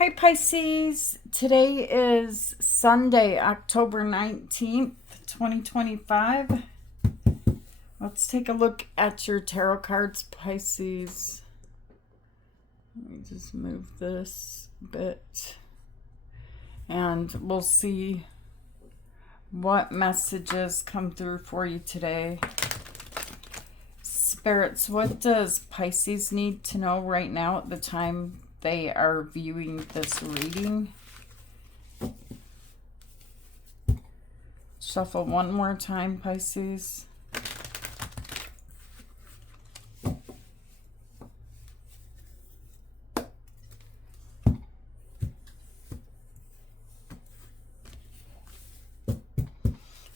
Hi Pisces, today is Sunday, October 19th, 2025. Let's take a look at your tarot cards, Pisces. Let me just move this a bit. And we'll see what messages come through for you today. Spirits, what does Pisces need to know right now at the time they are viewing this reading? Shuffle one more time, Pisces.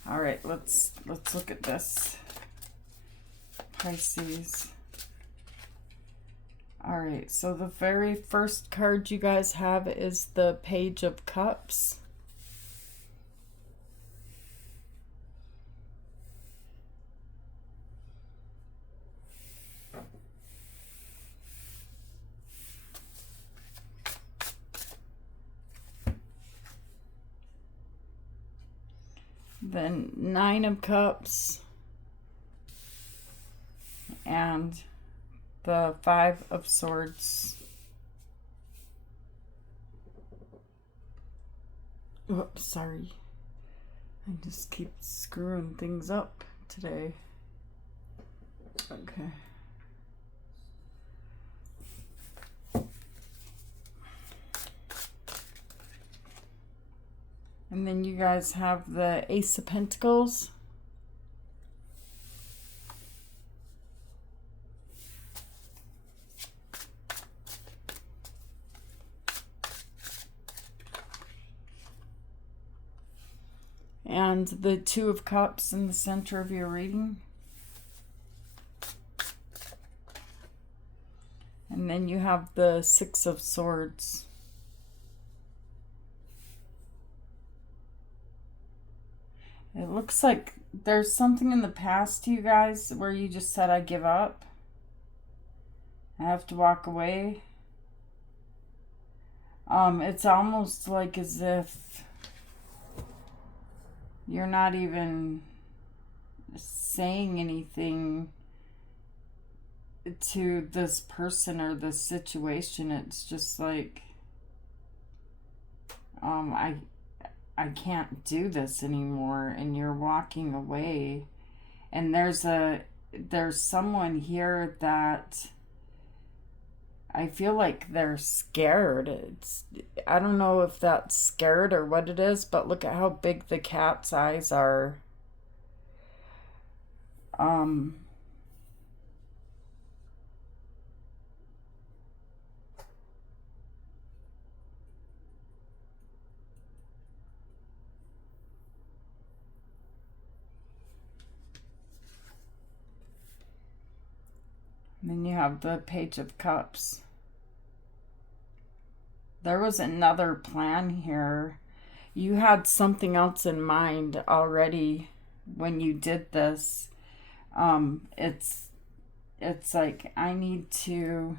All right, let's look at this, Pisces. All right, so the very first card you guys have is the Page of Cups. Then Nine of Cups and the Five of Swords. Oops, sorry. I just keep screwing things up today. Okay. And then you guys have the Ace of Pentacles. And the Two of Cups in the center of your reading. And then you have the Six of Swords. It looks like there's something in the past, you guys, where you just said, I give up. I have to walk away. It's almost like as if you're not even saying anything to this person or this situation. It's just like, I can't do this anymore, and you're walking away. And there's someone here that I feel like they're scared. I don't know if that's scared or what it is, but look at how big the cat's eyes are. And then you have the Page of Cups. There was another plan here. You had something else in mind already when you did this. It's like I need to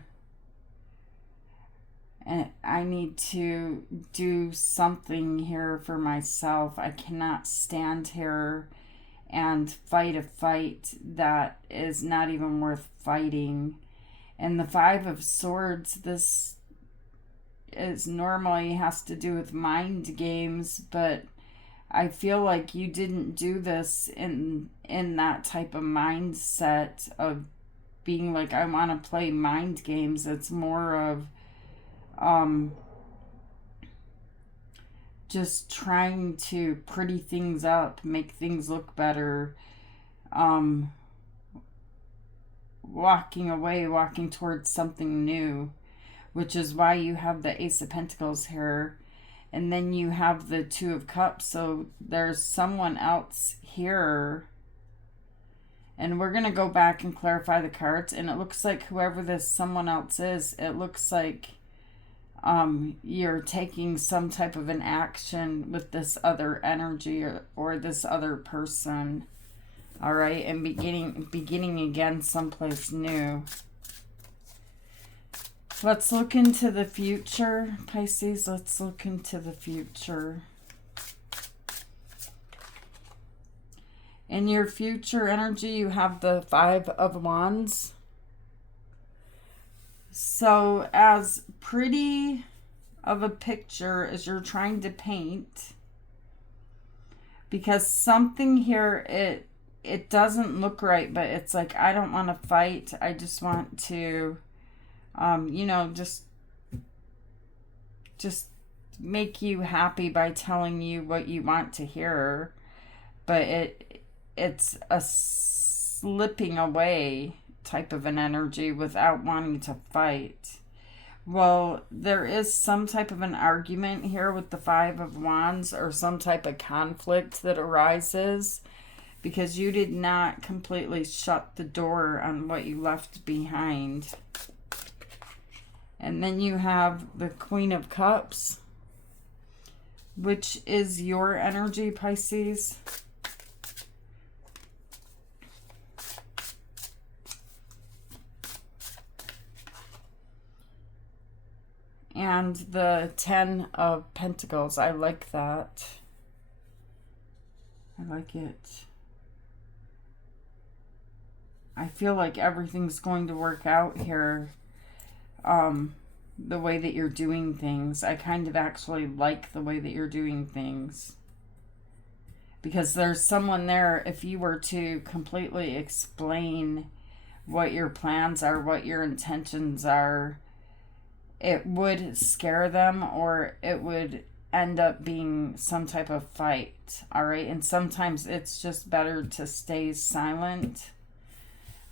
do something here for myself. I cannot stand here and fight a fight that is not even worth fighting. And the Five of Swords, this is normally has to do with mind games, but I feel like you didn't do this in that type of mindset of being like, I want to play mind games. It's more of just trying to pretty things up, make things look better, walking away, walking towards something new, which is why you have the Ace of Pentacles here. And then you have the Two of Cups, so there's someone else here. And we're going to go back and clarify the cards, and it looks like whoever this someone else is, it looks like you're taking some type of an action with this other energy or this other person. All right, and beginning again someplace new. Let's look into the future, Pisces. Let's look into the future. In your future energy, you have the Five of Wands. So as pretty of a picture as you're trying to paint, because something here, it doesn't look right, but it's like, I don't want to fight. I just want to, you know, just make you happy by telling you what you want to hear. But it's a slipping away type of an energy without wanting to fight. Well, there is some type of an argument here with the Five of Wands, or some type of conflict that arises because you did not completely shut the door on what you left behind. And then you have the Queen of Cups, which is your energy, Pisces. And the Ten of Pentacles. I like that. I like it. I feel like everything's going to work out here. The way that you're doing things. I kind of actually like the way that you're doing things. Because there's someone there, if you were to completely explain what your plans are, what your intentions are, it would scare them, or it would end up being some type of fight. All right. And sometimes it's just better to stay silent.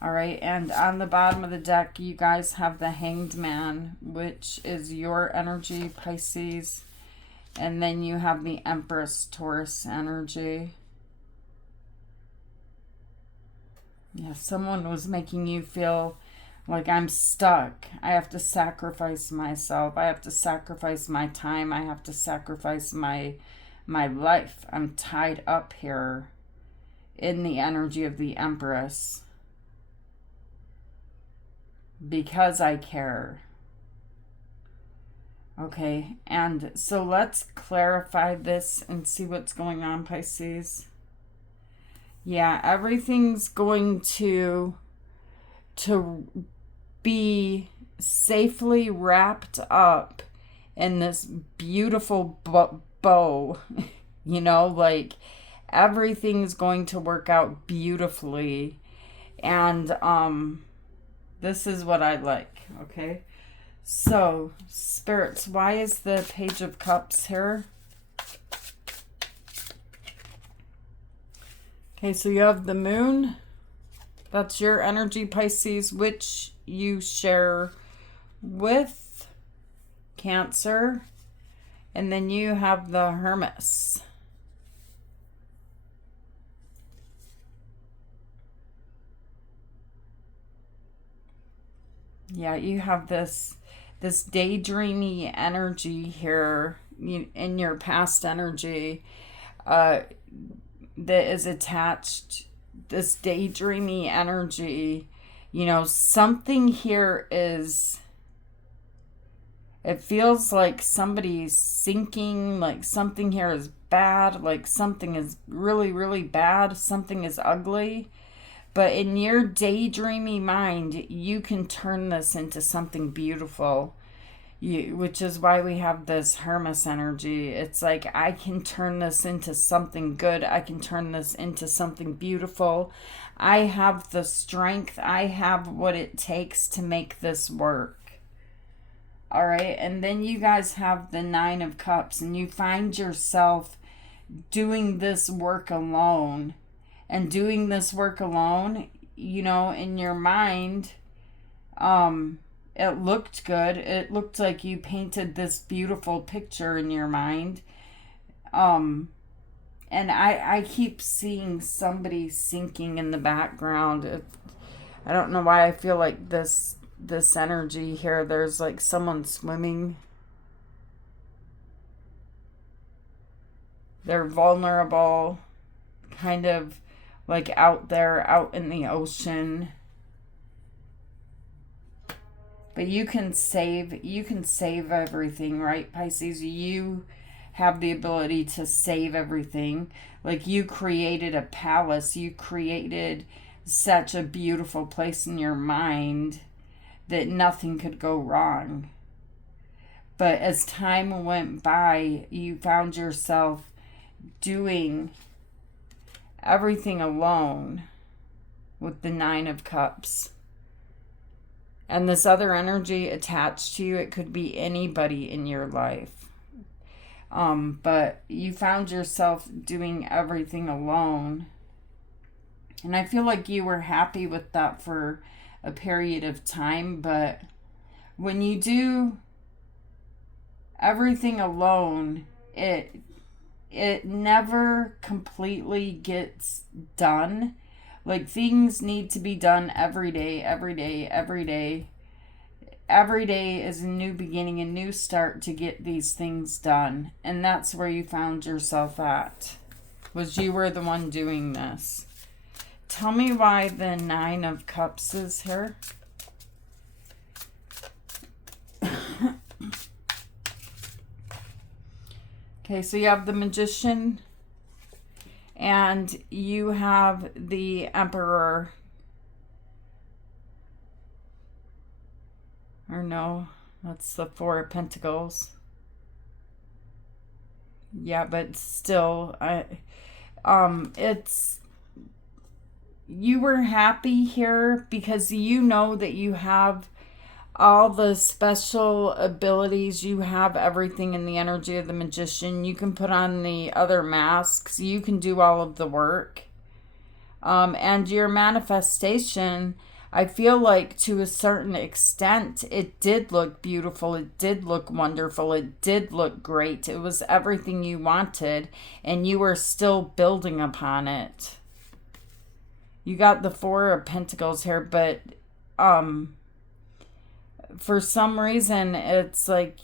All right. And on the bottom of the deck, you guys have the Hanged Man, which is your energy, Pisces. And then you have the Empress, Taurus energy. Yeah, someone was making you feel like, I'm stuck. I have to sacrifice myself. I have to sacrifice my time. I have to sacrifice my life. I'm tied up here in the energy of the Empress because I care. Okay, and so let's clarify this and see what's going on, Pisces. Yeah, everything's going to be safely wrapped up in this beautiful bow. You know, like, everything's going to work out beautifully. And this is what I like, okay? So, spirits, why is the Page of Cups here? Okay, so you have the Moon. That's your energy, Pisces, which you share with Cancer. And then you have the Hermes. Yeah, you have this daydreamy energy here in your past energy that is attached. This daydreamy energy, you know, something here is, it feels like somebody's sinking, like something here is bad, like something is really, really bad, something is ugly. But in your daydreamy mind, you can turn this into something beautiful, which is why we have this Hermes energy. It's like, I can turn this into something good. I can turn this into something beautiful. I have the strength. I have what it takes to make this work. All right. And then you guys have the Nine of Cups, and you find yourself doing this work alone. And doing this work alone, you know, in your mind, it looked good. It looked like you painted this beautiful picture in your mind. And I keep seeing somebody sinking in the background. I don't know why I feel like this energy here. There's like someone swimming. They're vulnerable, kind of like out there, out in the ocean. But you can save everything, right, Pisces? You have the ability to save everything. Like, you created a palace. You created such a beautiful place in your mind that nothing could go wrong. But as time went by, you found yourself doing everything alone with the Nine of Cups. And this other energy attached to you, it could be anybody in your life. But you found yourself doing everything alone. And I feel like you were happy with that for a period of time. But when you do everything alone, it never completely gets done. Like, things need to be done every day, every day, every day. Every day is a new beginning, a new start to get these things done. And that's where you found yourself at, was you were the one doing this. Tell me why the Nine of Cups is here. Okay, so you have the Magician and you have the Emperor. Or no, that's the Four of Pentacles. Yeah, but still, it's, you were happy here because you know that you have all the special abilities. You have everything in the energy of the Magician. You can put on the other masks. You can do all of the work. And your manifestation, I feel like to a certain extent, it did look beautiful. It did look wonderful. It did look great. It was everything you wanted, and you were still building upon it. You got the Four of Pentacles here, but for some reason, it's like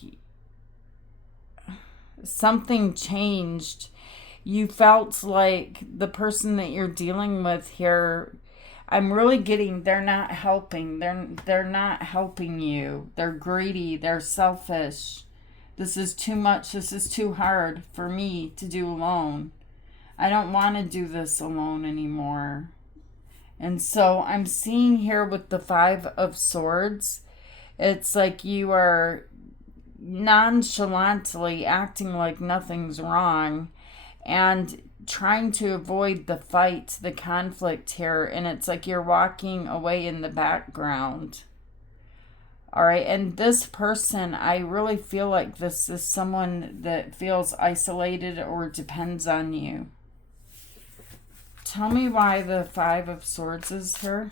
something changed. You felt like the person that you're dealing with here, I'm really getting, they're not helping. They're not helping you. They're greedy. They're selfish. This is too much. This is too hard for me to do alone. I don't want to do this alone anymore. And so I'm seeing here with the Five of Swords, it's like you are nonchalantly acting like nothing's wrong and trying to avoid the fight, the conflict here. And it's like you're walking away in the background. All right. And this person, I really feel like this is someone that feels isolated or depends on you. Tell me why the Five of Swords is here.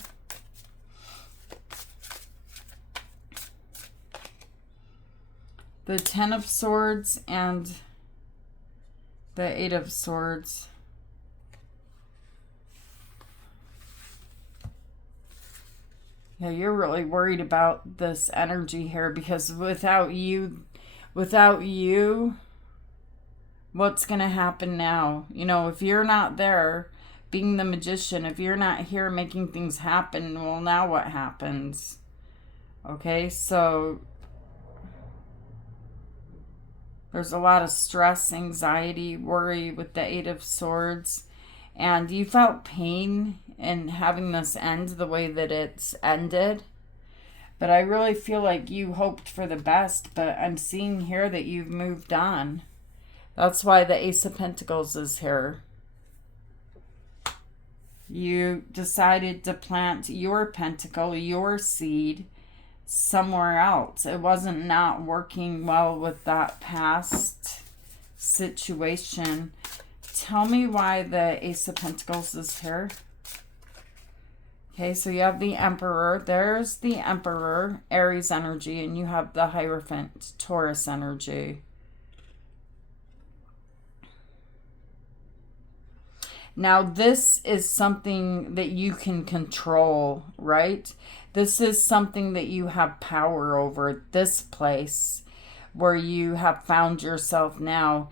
The Ten of Swords and the Eight of Swords. Yeah, you're really worried about this energy here because without you, what's going to happen now? You know, if you're not there being the Magician, if you're not here making things happen, well, now what happens? Okay, so there's a lot of stress, anxiety, worry with the Eight of Swords. And you felt pain in having this end the way that it's ended. But I really feel like you hoped for the best. But I'm seeing here that you've moved on. That's why the Ace of Pentacles is here. You decided to plant your pentacle, your seed, somewhere else. It wasn't not working well with that past situation. Tell me why the Ace of Pentacles is here. Okay, so you have the Emperor. There's the Emperor, Aries energy, and you have the Hierophant, Taurus energy. Now, this is something that you can control, right? This is something that you have power over, this place where you have found yourself now.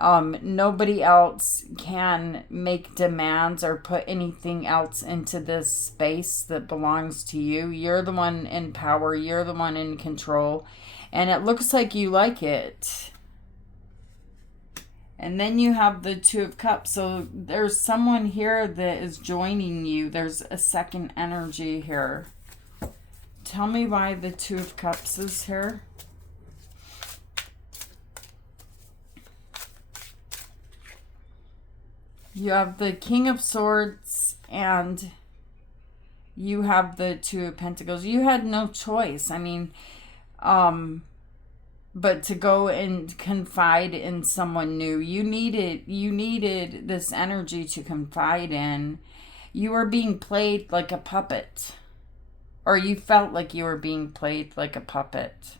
Nobody else can make demands or put anything else into this space that belongs to you. You're the one in power. You're the one in control. And it looks like you like it. And then you have the Two of Cups. So there's someone here that is joining you. There's a second energy here. Tell me why the Two of Cups is here. You have the King of Swords and you have the Two of Pentacles. You had no choice. I mean, but to go and confide in someone new. You needed this energy to confide in. You were being played like a puppet. Or you felt like you were being played like a puppet.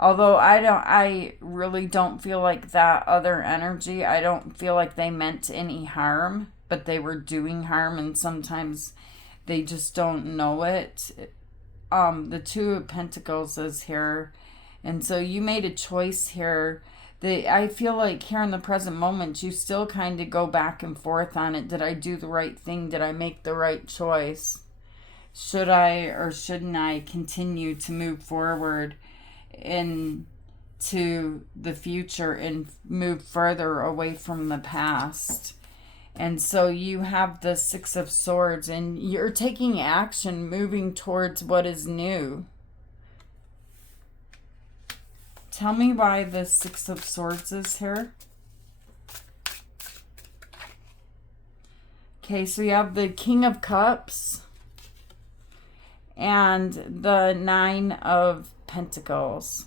Although I really don't feel like that other energy. I don't feel like they meant any harm, but they were doing harm, and sometimes they just don't know it. The Two of Pentacles is here, and so you made a choice here. I feel like here in the present moment, you still kind of go back and forth on it. Did I do the right thing? Did I make the right choice? Should I or shouldn't I continue to move forward into the future and move further away from the past? And so you have the Six of Swords, and you're taking action, moving towards what is new. Tell me why the Six of Swords is here. Okay, so you have the King of Cups and the Nine of Pentacles.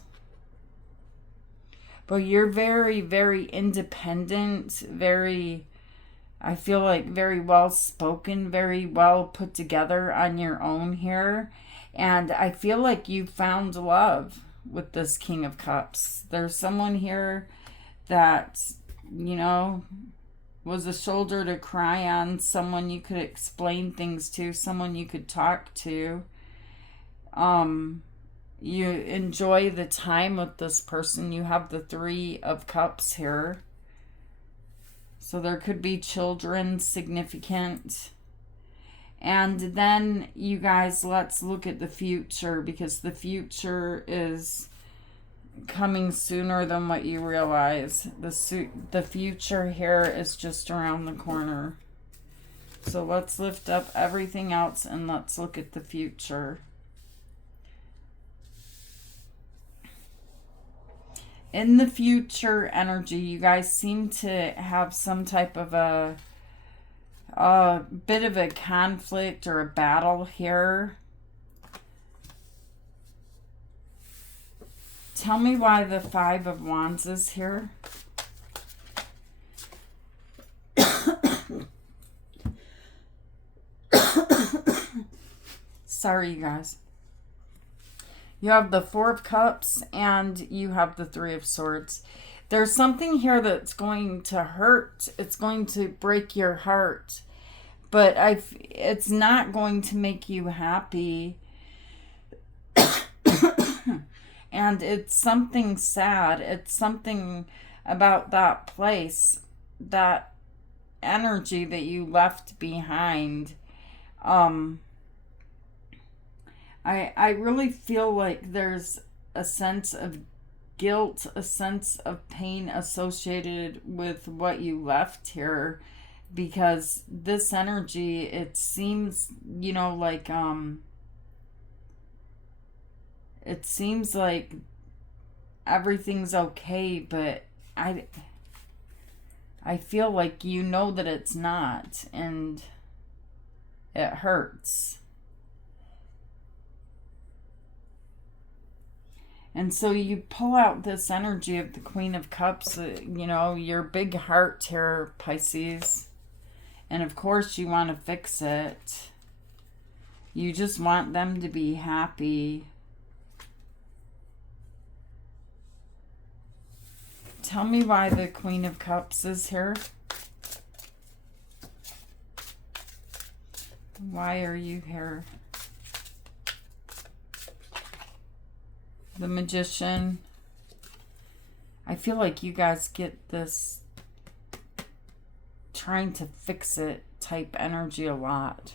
But you're very, very independent, very, I feel like very well spoken, very well put together on your own here. And I feel like you found love with this King of Cups. There's someone here that, you know, was a shoulder to cry on, someone you could explain things to, someone you could talk to. You enjoy the time with this person. You have the Three of Cups here. So there could be children significant. And then, you guys, let's look at the future, because the future is coming sooner than what you realize. The future here is just around the corner. So let's lift up everything else and let's look at the future. In the future energy, you guys seem to have some type of a bit of a conflict or a battle here. Tell me why the Five of Wands is here. Sorry, you guys. You have the Four of Cups and you have the Three of Swords. There's something here that's going to hurt. It's going to break your heart. But it's not going to make you happy. And it's something sad. It's something about that place, that energy that you left behind. I really feel like there's a sense of guilt, a sense of pain associated with what you left here, because this energy, it seems, you know, like, it seems like everything's okay, but I feel like you know that it's not, and it hurts. And so you pull out this energy of the Queen of Cups, you know, your big heart here, Pisces. And of course you want to fix it. You just want them to be happy. Tell me why the Queen of Cups is here. Why are you here? The Magician. I feel like you guys get this trying to fix it type energy a lot.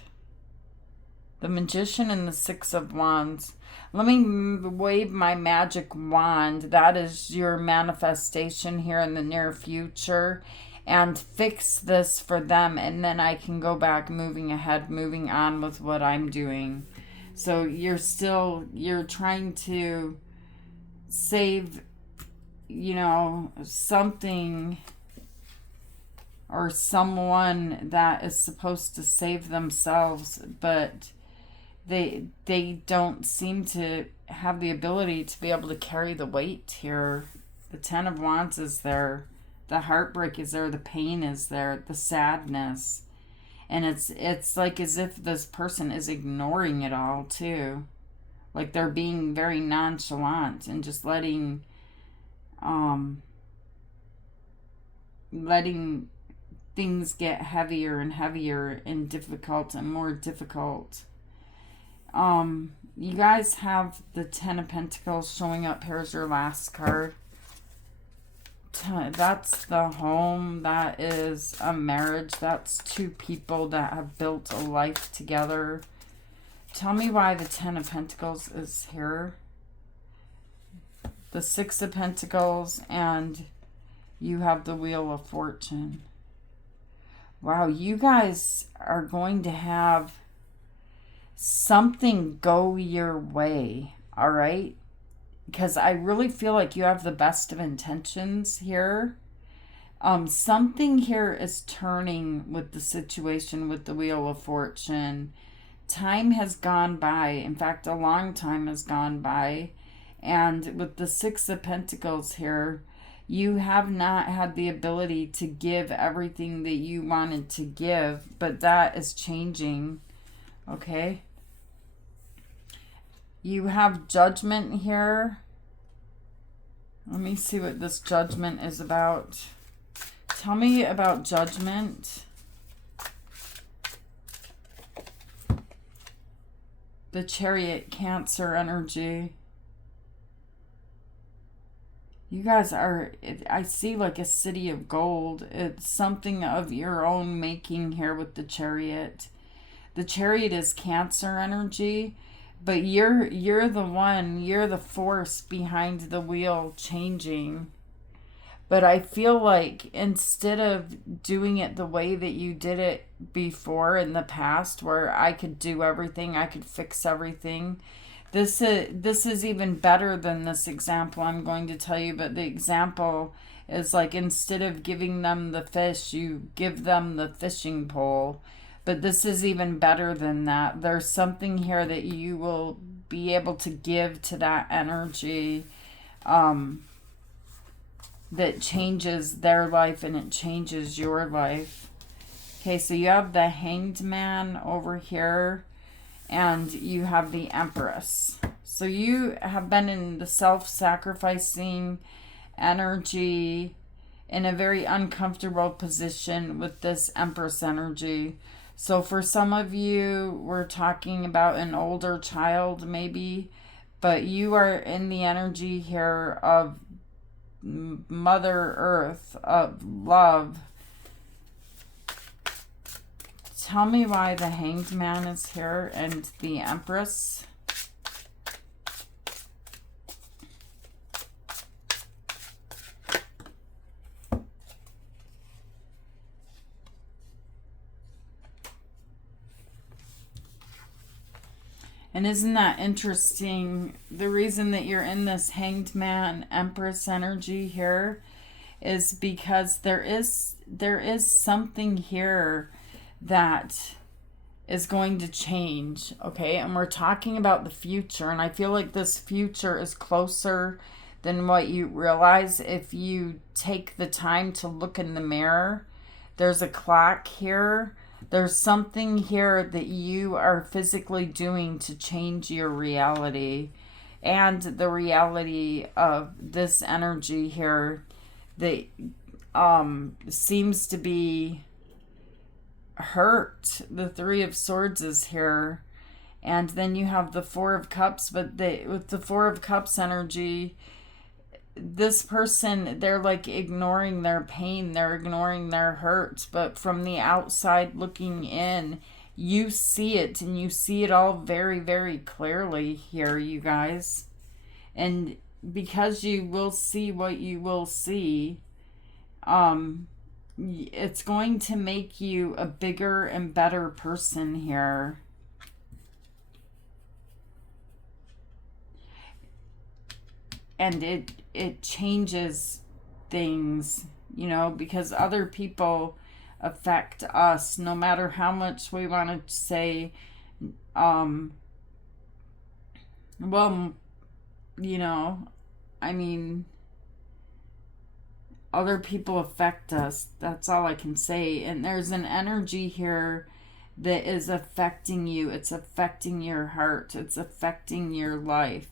The Magician and the Six of Wands. Let me wave my magic wand. That is your manifestation here in the near future. And fix this for them. And then I can go back moving ahead, moving on with what I'm doing. So you're trying to save, something or someone that is supposed to save themselves, but they don't seem to have the ability to be able to carry the weight here. The Ten of Wands is there. The heartbreak is there. The pain is there. The sadness. And it's like as if this person is ignoring it all too. Like they're being very nonchalant and just letting things get heavier and heavier and difficult and more difficult. You guys have the Ten of Pentacles showing up. Here's your last card. That's the home. That is a marriage. That's two people that have built a life together. Tell me why the Ten of Pentacles is here. The Six of Pentacles, and you have the Wheel of Fortune. Wow, you guys are going to have something go your way, all right? Because I really feel like you have the best of intentions here. Something here is turning with the situation with the Wheel of Fortune. Time has gone by. In fact, a long time has gone by. And with the Six of Pentacles here, you have not had the ability to give everything that you wanted to give, but that is changing, okay? You have Judgment here. Let me see what this Judgment is about. Tell me about Judgment. The Chariot, Cancer energy. You guys are, I see like a city of gold. It's something of your own making here with the Chariot. The Chariot is Cancer energy, but you're the one, you're the force behind the wheel changing. But I feel like instead of doing it the way that you did it before in the past, where I could do everything, I could fix everything, this is even better than this example I'm going to tell you. But the example is like, instead of giving them the fish, you give them the fishing pole. But this is even better than that. There's something here that you will be able to give to that energy that changes their life and it changes your life. Okay, so you have the Hanged Man over here. And you have the Empress. So you have been in the self-sacrificing energy in a very uncomfortable position with this Empress energy. So for some of you, we're talking about an older child maybe, but you are in the energy here of Mother Earth, of love. Tell me why the Hanged Man is here and the Empress. And isn't that interesting? The reason that you're in this Hanged Man Empress energy here is because there is something here that is going to change, okay? And we're talking about the future, and I feel like this future is closer than what you realize if you take the time to look in the mirror. There's a clock here. There's something here that you are physically doing to change your reality and the reality of this energy here that seems to be hurt. The Three of Swords is here, and then you have the Four of Cups, but with the Four of Cups energy, this person, they're like ignoring their pain, they're ignoring their hurts, but from the outside looking in, you see it, and you see it all very, very clearly here, you guys. And because you will see what you will see, it's going to make you a bigger and better person here. And it changes things, because other people affect us, no matter how much we want to say, well, I mean, other people affect us. That's all I can say. And there's an energy here that is affecting you. It's affecting your heart. It's affecting your life.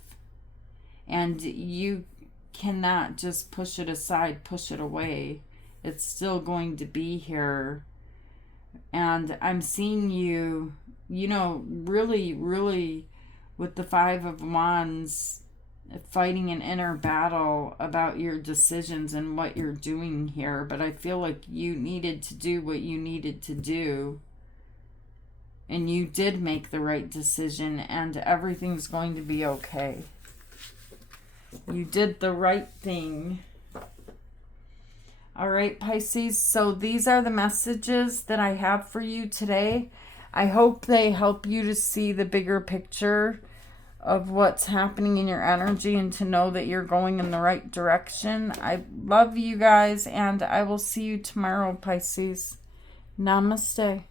And you cannot just push it aside, push it away. It's still going to be here. And I'm seeing you, really, really with the Five of Wands, fighting an inner battle about your decisions and what you're doing here. But I feel like you needed to do what you needed to do. And you did make the right decision, and everything's going to be okay. You did the right thing. All right, Pisces. So these are the messages that I have for you today. I hope they help you to see the bigger picture of what's happening in your energy and to know that you're going in the right direction. I love you guys, and I will see you tomorrow, Pisces. Namaste.